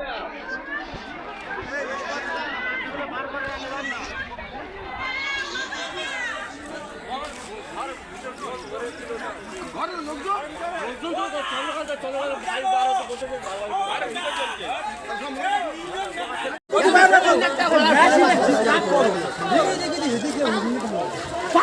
এই কার এই যেটা আগুন জ্বলে এখানে একটা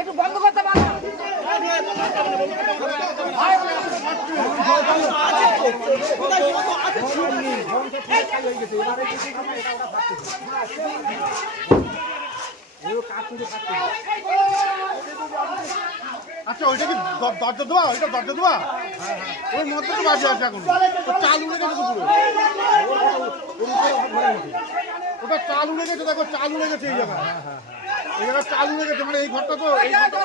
একটু বন্ধ করতে পারো আচ্ছা ওইটা কি দরজা দেওয়া? ওইটা দরজা দেওয়া? ওই মধ্যে তো বাজে আছে এখন। চাল উড়ে গেছে পুরো। ওটা চাল উড়ে গেছে, দেখো, চাল উড়ে গেছে এই জায়গায়। এই জায়গায় চাল উড়ে গেছে মানে এই ঘরটা তো এই ঘরটা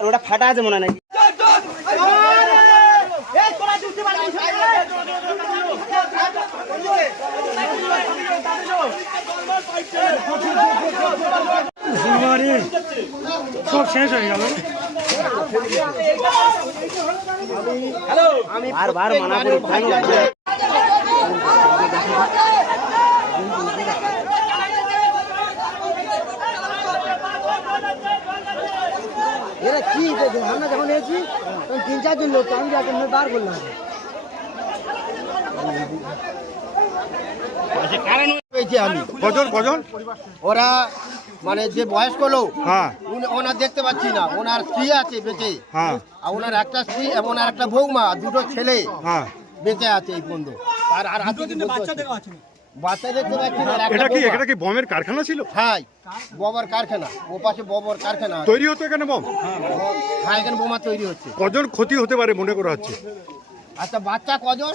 ওটা ফাটা আছে মনে নাকি? সব শেষ হয়ে গেল। বারবার মানা করি এরা কি দেখে আমরা যখন এসেছি তখন তিন চারজন লোক আমি যাকে বার করলাম। পেয়েছি আমি। কজন কজন? ওরা মানে যে বয়স্ক লোক হ্যাঁ। উনি- ওনার দেখতে পাচ্ছি না। ওনার স্ত্রী আছে বেঁচে। হ্যাঁ। আর ওনার একটা স্ত্রী এবং ওনার একটা বৌমা দুটো ছেলে হ্যাঁ। বেঁচে আছে এই পর্যন্ত আর আর হাতে না। বাচ্চা দেখতে আর একটা এটা কি বৌমা। এটা কি বমের কারখানা ছিল হ্যাঁ ববর কারখানা ও পাশে ববর কারখানা আছে। তৈরি হতো এখানে বম হ্যাঁ এখানে বোমা তৈরি হচ্ছে কজন ক্ষতি হতে পারে মনে করা হচ্ছে আচ্ছা বাচ্চা কজন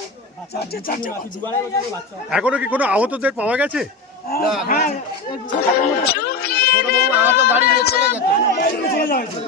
এখনও কি কোনো আহতদের পাওয়া গেছে না ছোট বৌমা আহত গাড়ি নিয়ে চলে গেছে